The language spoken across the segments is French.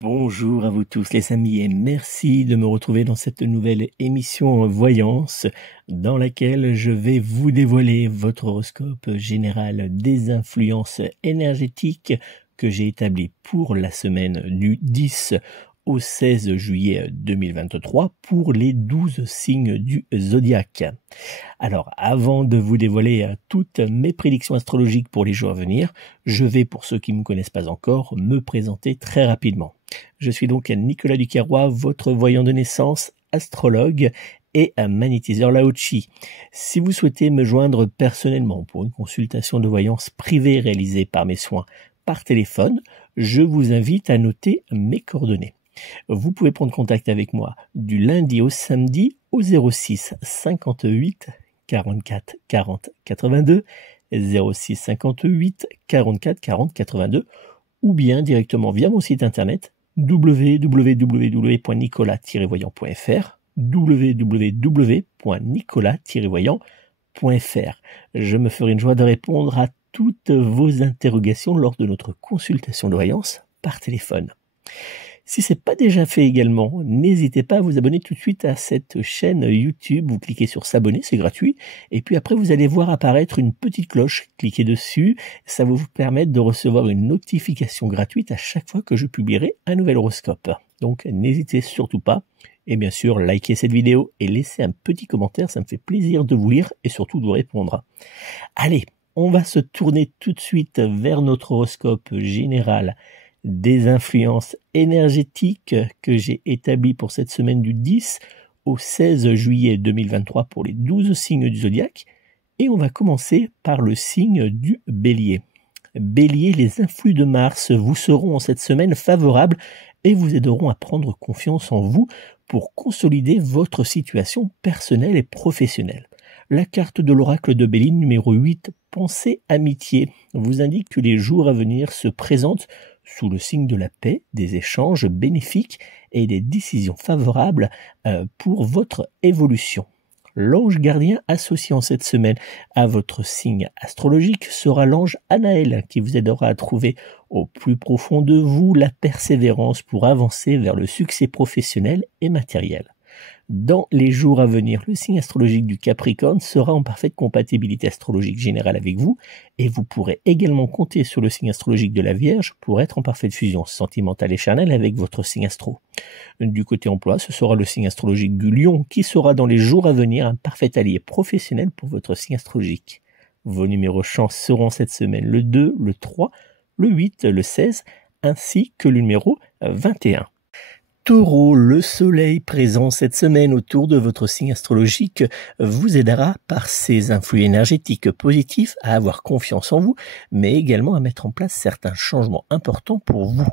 Bonjour à vous tous les amis et merci de me retrouver dans cette nouvelle émission Voyance dans laquelle je vais vous dévoiler votre horoscope général des influences énergétiques que j'ai établi pour la semaine du 10 au 16 juillet 2023 pour les 12 signes du zodiaque. Alors, avant de vous dévoiler toutes mes prédictions astrologiques pour les jours à venir, je vais, pour ceux qui ne me connaissent pas encore, me présenter très rapidement. Je suis donc Nicolas Duquerrois, votre voyant de naissance, astrologue et magnétiseur Lao-Chi. Si vous souhaitez me joindre personnellement pour une consultation de voyance privée réalisée par mes soins par téléphone, je vous invite à noter mes coordonnées. Vous pouvez prendre contact avec moi du lundi au samedi au 06 58 44 40 82, 06 58 44 40 82, ou bien directement via mon site internet www.nicolas-voyant.fr, www.nicolas-voyant.fr. Je me ferai une joie de répondre à toutes vos interrogations lors de notre consultation de voyance par téléphone. Si ce n'est pas déjà fait également, n'hésitez pas à vous abonner tout de suite à cette chaîne YouTube. Vous cliquez sur s'abonner, c'est gratuit. Et puis après, vous allez voir apparaître une petite cloche. Cliquez dessus. Ça va vous permettre de recevoir une notification gratuite à chaque fois que je publierai un nouvel horoscope. Donc, n'hésitez surtout pas. Et bien sûr, likez cette vidéo et laissez un petit commentaire. Ça me fait plaisir de vous lire et surtout de vous répondre. Allez, on va se tourner tout de suite vers notre horoscope général des influences énergétiques que j'ai établies pour cette semaine du 10 au 16 juillet 2023 pour les 12 signes du zodiaque. Et on va commencer par le signe du Bélier. Bélier, les influx de Mars vous seront en cette semaine favorables et vous aideront à prendre confiance en vous pour consolider votre situation personnelle et professionnelle. La carte de l'oracle de Béline numéro 8, Pensée Amitié, vous indique que les jours à venir se présentent sous le signe de la paix, des échanges bénéfiques et des décisions favorables pour votre évolution. L'ange gardien associé en cette semaine à votre signe astrologique sera l'ange Anaël qui vous aidera à trouver au plus profond de vous la persévérance pour avancer vers le succès professionnel et matériel. Dans les jours à venir, le signe astrologique du Capricorne sera en parfaite compatibilité astrologique générale avec vous et vous pourrez également compter sur le signe astrologique de la Vierge pour être en parfaite fusion sentimentale et charnelle avec votre signe astro. Du côté emploi, ce sera le signe astrologique du Lion qui sera dans les jours à venir un parfait allié professionnel pour votre signe astrologique. Vos numéros chance seront cette semaine le 2, le 3, le 8, le 16 ainsi que le numéro 21. Taureau, le soleil présent cette semaine autour de votre signe astrologique vous aidera par ses influx énergétiques positifs à avoir confiance en vous, mais également à mettre en place certains changements importants pour vous.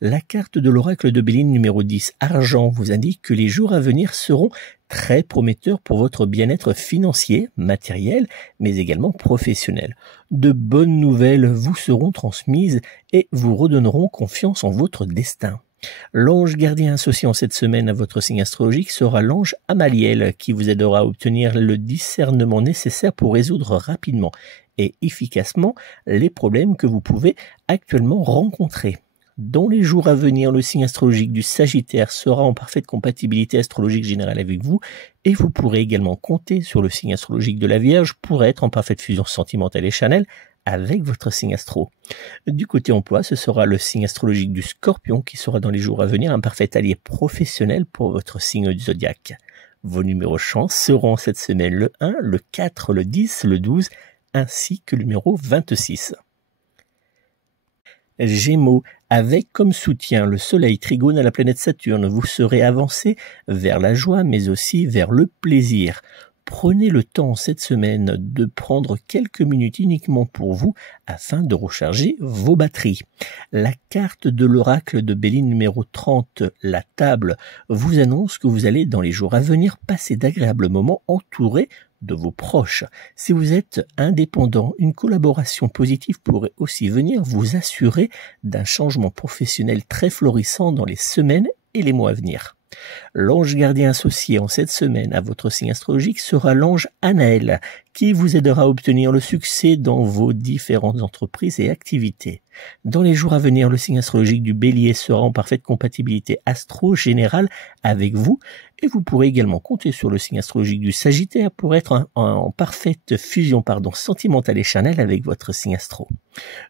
La carte de l'oracle de Béline numéro 10, Argent, vous indique que les jours à venir seront très prometteurs pour votre bien-être financier, matériel, mais également professionnel. De bonnes nouvelles vous seront transmises et vous redonneront confiance en votre destin. L'ange gardien associé en cette semaine à votre signe astrologique sera l'ange Amaliel qui vous aidera à obtenir le discernement nécessaire pour résoudre rapidement et efficacement les problèmes que vous pouvez actuellement rencontrer. Dans les jours à venir, le signe astrologique du Sagittaire sera en parfaite compatibilité astrologique générale avec vous et vous pourrez également compter sur le signe astrologique de la Vierge pour être en parfaite fusion sentimentale et charnelle avec votre signe astro. Du côté emploi, ce sera le signe astrologique du Scorpion qui sera dans les jours à venir un parfait allié professionnel pour votre signe du zodiaque. Vos numéros chance seront cette semaine le 1, le 4, le 10, le 12 ainsi que le numéro 26. Gémeaux, avec comme soutien le soleil trigone à la planète Saturne, vous serez avancé vers la joie mais aussi vers le plaisir. Prenez le temps cette semaine de prendre quelques minutes uniquement pour vous afin de recharger vos batteries. La carte de l'oracle de Béline numéro 30, la table, vous annonce que vous allez dans les jours à venir passer d'agréables moments entourés de vos proches. Si vous êtes indépendant, une collaboration positive pourrait aussi venir vous assurer d'un changement professionnel très florissant dans les semaines et les mois à venir. L'ange gardien associé en cette semaine à votre signe astrologique sera l'ange Anaël, qui vous aidera à obtenir le succès dans vos différentes entreprises et activités. Dans les jours à venir, le signe astrologique du Bélier sera en parfaite compatibilité astro-générale avec vous et vous pourrez également compter sur le signe astrologique du Sagittaire pour être en parfaite fusion sentimentale et charnelle avec votre signe astro.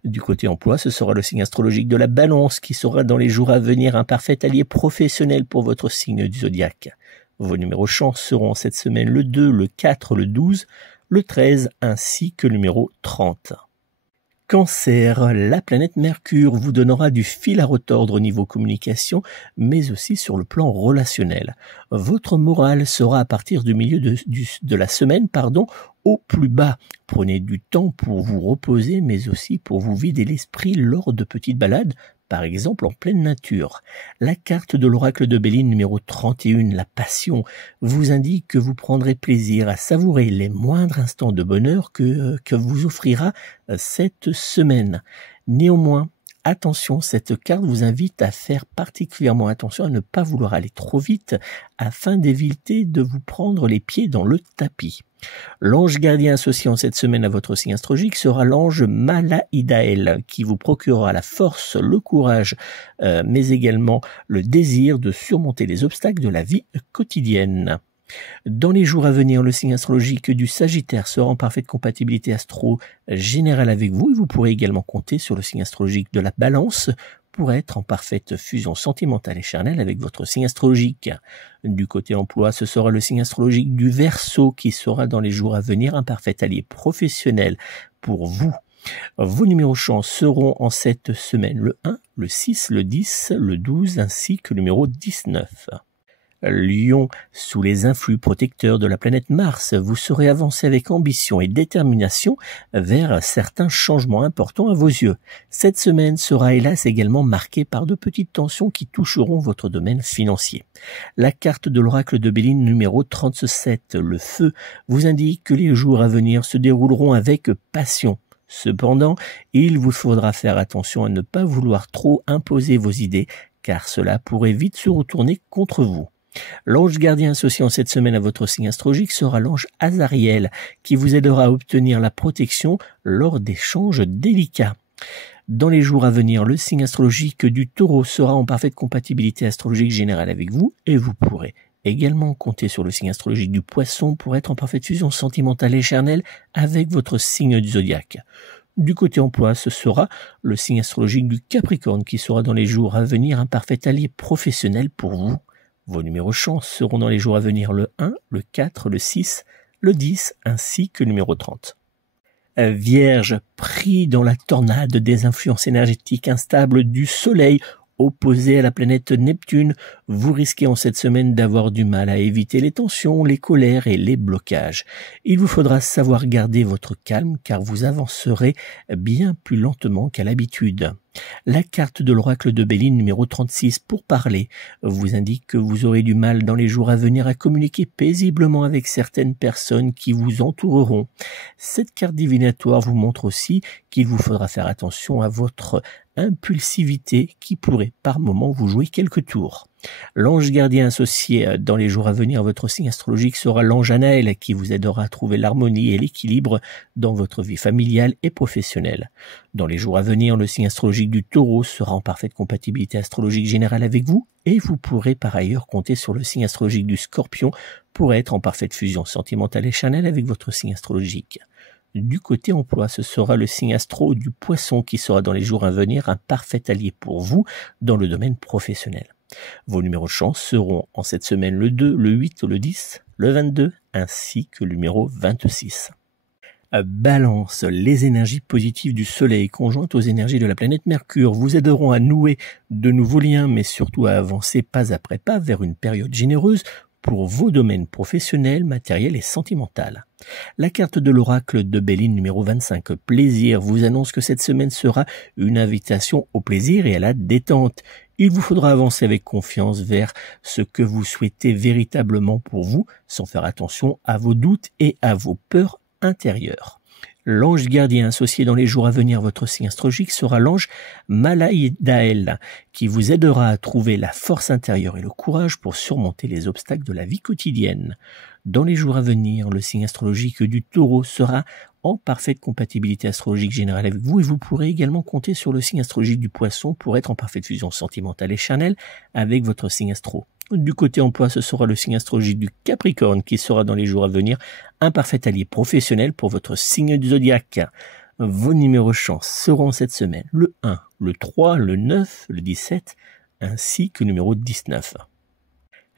Du côté emploi, ce sera le signe astrologique de la Balance qui sera dans les jours à venir un parfait allié professionnel pour votre signe du zodiaque. Vos numéros chance seront cette semaine le 2, le 4, le 12, le 13 ainsi que le numéro 30. Cancer, la planète Mercure vous donnera du fil à retordre au niveau communication, mais aussi sur le plan relationnel. Votre morale sera à partir du milieu de la semaine, au plus bas. Prenez du temps pour vous reposer, mais aussi pour vous vider l'esprit lors de petites balades, par exemple en pleine nature. La carte de l'oracle de Béline numéro 31, la passion, vous indique que vous prendrez plaisir à savourer les moindres instants de bonheur que vous offrira cette semaine. Néanmoins, attention, cette carte vous invite à faire particulièrement attention à ne pas vouloir aller trop vite afin d'éviter de vous prendre les pieds dans le tapis. L'ange gardien associé en cette semaine à votre signe astrologique sera l'ange Malaïdaël qui vous procurera la force, le courage, mais également le désir de surmonter les obstacles de la vie quotidienne. Dans les jours à venir, le signe astrologique du Sagittaire sera en parfaite compatibilité astro-générale avec vous et vous pourrez également compter sur le signe astrologique de la Balance pour être en parfaite fusion sentimentale et charnelle avec votre signe astrologique. Du côté emploi, ce sera le signe astrologique du Verseau qui sera dans les jours à venir un parfait allié professionnel pour vous. Vos numéros chance seront en cette semaine le 1, le 6, le 10, le 12 ainsi que le numéro 19. Lion, sous les influx protecteurs de la planète Mars, vous saurez avancer avec ambition et détermination vers certains changements importants à vos yeux. Cette semaine sera hélas également marquée par de petites tensions qui toucheront votre domaine financier. La carte de l'oracle de Béline numéro 37, le feu, vous indique que les jours à venir se dérouleront avec passion. Cependant, il vous faudra faire attention à ne pas vouloir trop imposer vos idées, car cela pourrait vite se retourner contre vous. L'ange gardien associé en cette semaine à votre signe astrologique sera l'ange Azariel, qui vous aidera à obtenir la protection lors d'échanges délicats. Dans les jours à venir, le signe astrologique du Taureau sera en parfaite compatibilité astrologique générale avec vous et vous pourrez également compter sur le signe astrologique du Poisson pour être en parfaite fusion sentimentale et charnelle avec votre signe du zodiaque. Du côté emploi, ce sera le signe astrologique du Capricorne qui sera dans les jours à venir un parfait allié professionnel pour vous. Vos numéros chance seront dans les jours à venir le 1, le 4, le 6, le 10 ainsi que le numéro 30. Vierge, pris dans la tornade des influences énergétiques instables du Soleil, opposé à la planète Neptune, vous risquez en cette semaine d'avoir du mal à éviter les tensions, les colères et les blocages. Il vous faudra savoir garder votre calme car vous avancerez bien plus lentement qu'à l'habitude. La carte de l'oracle de Béline numéro 36 pour parler vous indique que vous aurez du mal dans les jours à venir à communiquer paisiblement avec certaines personnes qui vous entoureront. Cette carte divinatoire vous montre aussi qu'il vous faudra faire attention à votre impulsivité qui pourrait par moment vous jouer quelques tours. L'ange gardien associé dans les jours à venir à votre signe astrologique sera l'ange Anaël qui vous aidera à trouver l'harmonie et l'équilibre dans votre vie familiale et professionnelle. Dans les jours à venir, le signe astrologique du Taureau sera en parfaite compatibilité astrologique générale avec vous et vous pourrez par ailleurs compter sur le signe astrologique du Scorpion pour être en parfaite fusion sentimentale et charnelle avec votre signe astrologique. Du côté emploi, ce sera le signe astro du Poisson qui sera dans les jours à venir un parfait allié pour vous dans le domaine professionnel. Vos numéros de chance seront en cette semaine le 2, le 8, le 10, le 22 ainsi que le numéro 26. Balance, les énergies positives du Soleil conjointes aux énergies de la planète Mercure vous aideront à nouer de nouveaux liens mais surtout à avancer pas après pas vers une période généreuse pour vos domaines professionnels, matériels et sentimentaux. La carte de l'oracle de Béline numéro 25, plaisir, vous annonce que cette semaine sera une invitation au plaisir et à la détente. Il vous faudra avancer avec confiance vers ce que vous souhaitez véritablement pour vous, sans faire attention à vos doutes et à vos peurs intérieures. L'ange gardien associé dans les jours à venir à votre signe astrologique sera l'ange Malaïdaël, qui vous aidera à trouver la force intérieure et le courage pour surmonter les obstacles de la vie quotidienne. Dans les jours à venir, le signe astrologique du Taureau sera en parfaite compatibilité astrologique générale avec vous et vous pourrez également compter sur le signe astrologique du Poisson pour être en parfaite fusion sentimentale et charnelle avec votre signe astro. Du côté emploi, ce sera le signe astrologique du Capricorne qui sera dans les jours à venir un parfait allié professionnel pour votre signe du zodiaque. Vos numéros chance seront cette semaine le 1, le 3, le 9, le 17 ainsi que le numéro 19.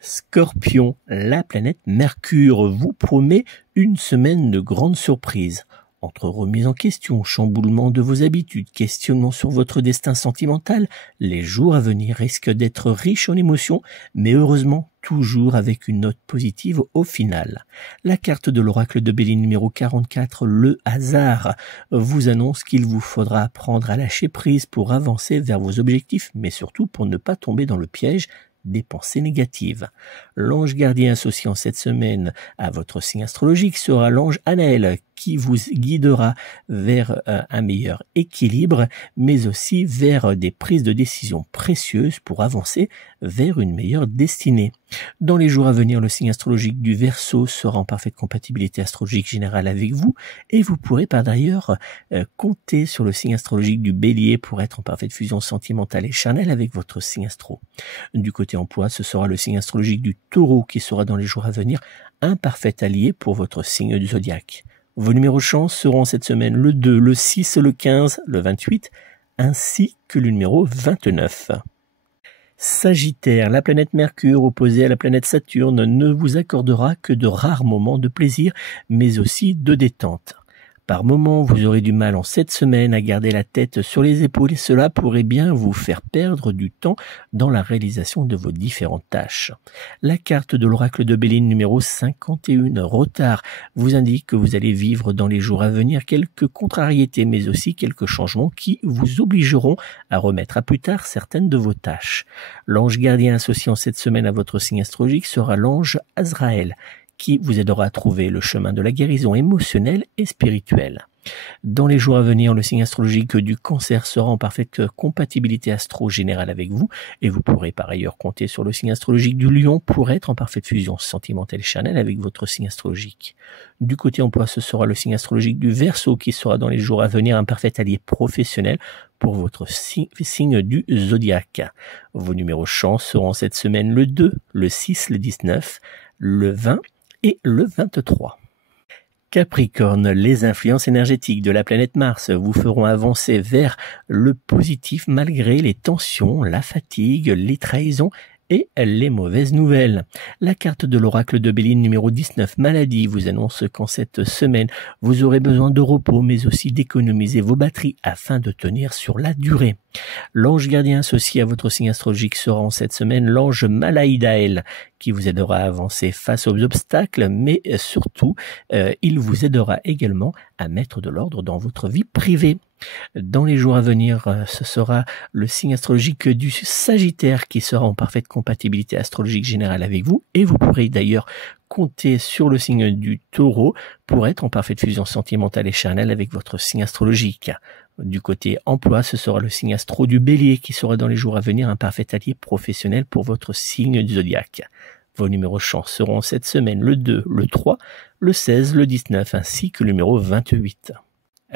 Scorpion, la planète Mercure vous promet une semaine de grandes surprises. Entre remise en question, chamboulement de vos habitudes, questionnement sur votre destin sentimental, les jours à venir risquent d'être riches en émotions, mais heureusement toujours avec une note positive au final. La carte de l'oracle de Béline numéro 44, le hasard, vous annonce qu'il vous faudra apprendre à lâcher prise pour avancer vers vos objectifs, mais surtout pour ne pas tomber dans le piège des pensées négatives. L'ange gardien associé en cette semaine à votre signe astrologique sera l'ange Anaël qui vous guidera vers un meilleur équilibre, mais aussi vers des prises de décision précieuses pour avancer vers une meilleure destinée. Dans les jours à venir, le signe astrologique du Verseau sera en parfaite compatibilité astrologique générale avec vous et vous pourrez par d'ailleurs compter sur le signe astrologique du Bélier pour être en parfaite fusion sentimentale et charnelle avec votre signe astro. Du côté emploi, ce sera le signe astrologique du Taureau qui sera dans les jours à venir un parfait allié pour votre signe du zodiaque. Vos numéros chance seront cette semaine le 2, le 6, le 15, le 28 ainsi que le numéro 29. Sagittaire, la planète Mercure opposée à la planète Saturne ne vous accordera que de rares moments de plaisir, mais aussi de détente. Par moments, vous aurez du mal en cette semaine à garder la tête sur les épaules et cela pourrait bien vous faire perdre du temps dans la réalisation de vos différentes tâches. La carte de l'oracle de Béline numéro 51, retard, vous indique que vous allez vivre dans les jours à venir quelques contrariétés mais aussi quelques changements qui vous obligeront à remettre à plus tard certaines de vos tâches. L'ange gardien associé en cette semaine à votre signe astrologique sera l'ange Azraël, qui vous aidera à trouver le chemin de la guérison émotionnelle et spirituelle. Dans les jours à venir, le signe astrologique du Cancer sera en parfaite compatibilité astro-générale avec vous et vous pourrez par ailleurs compter sur le signe astrologique du Lion pour être en parfaite fusion sentimentale et charnelle avec votre signe astrologique. Du côté emploi, ce sera le signe astrologique du Verseau qui sera dans les jours à venir un parfait allié professionnel pour votre signe du zodiaque. Vos numéros chance seront cette semaine le 2, le 6, le 19, le 20 et le 23. Capricorne, les influences énergétiques de la planète Mars vous feront avancer vers le positif malgré les tensions, la fatigue, les trahisons et les mauvaises nouvelles. La carte de l'oracle de Béline numéro 19, maladie, vous annonce qu'en cette semaine, vous aurez besoin de repos, mais aussi d'économiser vos batteries afin de tenir sur la durée. L'ange gardien associé à votre signe astrologique sera en cette semaine l'ange Malaïdaël, qui vous aidera à avancer face aux obstacles, mais surtout, il vous aidera également à mettre de l'ordre dans votre vie privée. Dans les jours à venir, ce sera le signe astrologique du Sagittaire qui sera en parfaite compatibilité astrologique générale avec vous et vous pourrez d'ailleurs compter sur le signe du Taureau pour être en parfaite fusion sentimentale et charnelle avec votre signe astrologique. Du côté emploi, ce sera le signe astro du Bélier qui sera dans les jours à venir un parfait allié professionnel pour votre signe du zodiaque. Vos numéros chance seront cette semaine le 2, le 3, le 16, le 19 ainsi que le numéro 28.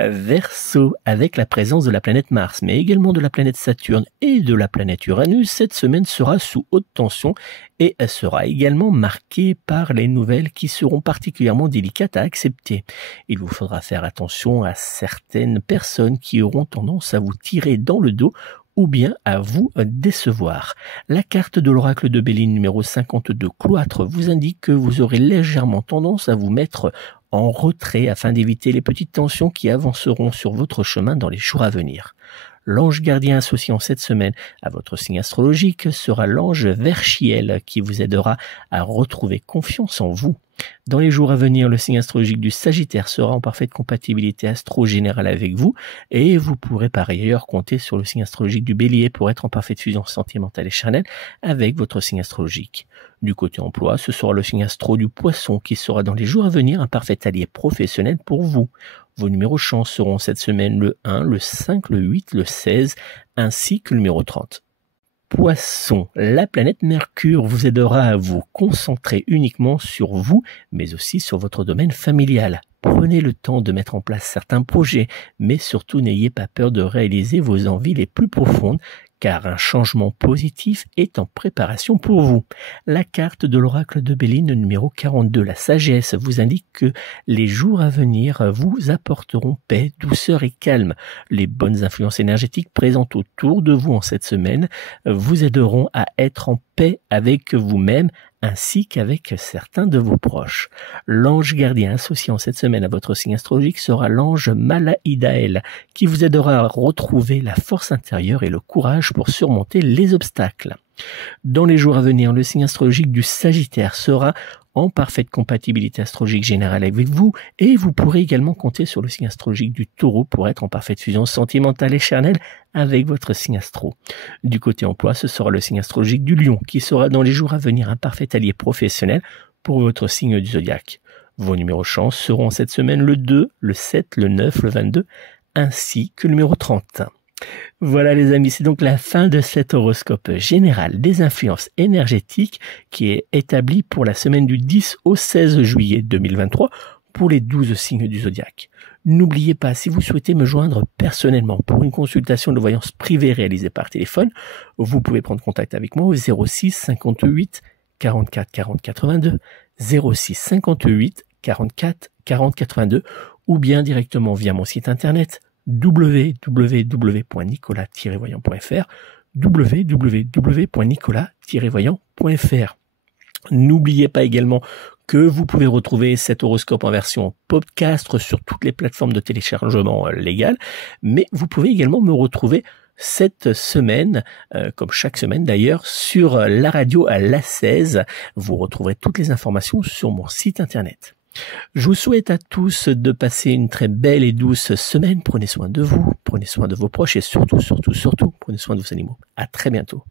Verseau, avec la présence de la planète Mars, mais également de la planète Saturne et de la planète Uranus, cette semaine sera sous haute tension et elle sera également marquée par les nouvelles qui seront particulièrement délicates à accepter. Il vous faudra faire attention à certaines personnes qui auront tendance à vous tirer dans le dos ou bien à vous décevoir. La carte de l'oracle de Béline numéro 52, cloître, vous indique que vous aurez légèrement tendance à vous mettre en retrait afin d'éviter les petites tensions qui avanceront sur votre chemin dans les jours à venir. L'ange gardien associé en cette semaine à votre signe astrologique sera l'ange Verchiel qui vous aidera à retrouver confiance en vous. Dans les jours à venir, le signe astrologique du Sagittaire sera en parfaite compatibilité astro-générale avec vous et vous pourrez par ailleurs compter sur le signe astrologique du Bélier pour être en parfaite fusion sentimentale et charnelle avec votre signe astrologique. Du côté emploi, ce sera le signe astro du Poisson qui sera dans les jours à venir un parfait allié professionnel pour vous. Vos numéros chance seront cette semaine le 1, le 5, le 8, le 16 ainsi que le numéro 30. Poissons, la planète Mercure vous aidera à vous concentrer uniquement sur vous, mais aussi sur votre domaine familial. Prenez le temps de mettre en place certains projets, mais surtout n'ayez pas peur de réaliser vos envies les plus profondes, car un changement positif est en préparation pour vous. La carte de l'oracle de Béline numéro 42, la sagesse, vous indique que les jours à venir vous apporteront paix, douceur et calme. Les bonnes influences énergétiques présentes autour de vous en cette semaine vous aideront à être en paix avec vous-même ainsi qu'avec certains de vos proches. L'ange gardien associé en cette semaine à votre signe astrologique sera l'ange Malaïdaël, qui vous aidera à retrouver la force intérieure et le courage pour surmonter les obstacles. Dans les jours à venir, le signe astrologique du Sagittaire sera en parfaite compatibilité astrologique générale avec vous et vous pourrez également compter sur le signe astrologique du Taureau pour être en parfaite fusion sentimentale et charnelle avec votre signe astro. Du côté emploi, ce sera le signe astrologique du Lion qui sera dans les jours à venir un parfait allié professionnel pour votre signe du zodiaque. Vos numéros chance seront cette semaine le 2, le 7, le 9, le 22 ainsi que le numéro 30. Voilà les amis, c'est donc la fin de cet horoscope général des influences énergétiques qui est établi pour la semaine du 10 au 16 juillet 2023 pour les 12 signes du zodiaque. N'oubliez pas, si vous souhaitez me joindre personnellement pour une consultation de voyance privée réalisée par téléphone, vous pouvez prendre contact avec moi au 06 58 44 40 82, 06 58 44 40 82 ou bien directement via mon site internet www.nicolas-voyant.fr www.nicolas-voyant.fr. N'oubliez pas également que vous pouvez retrouver cet horoscope en version podcast sur toutes les plateformes de téléchargement légales, mais vous pouvez également me retrouver cette semaine, comme chaque semaine d'ailleurs, sur la radio à la 16. Vous retrouverez toutes les informations sur mon site internet. Je vous souhaite à tous de passer une très belle et douce semaine. Prenez soin de vous, prenez soin de vos proches et surtout, prenez soin de vos animaux. À très bientôt.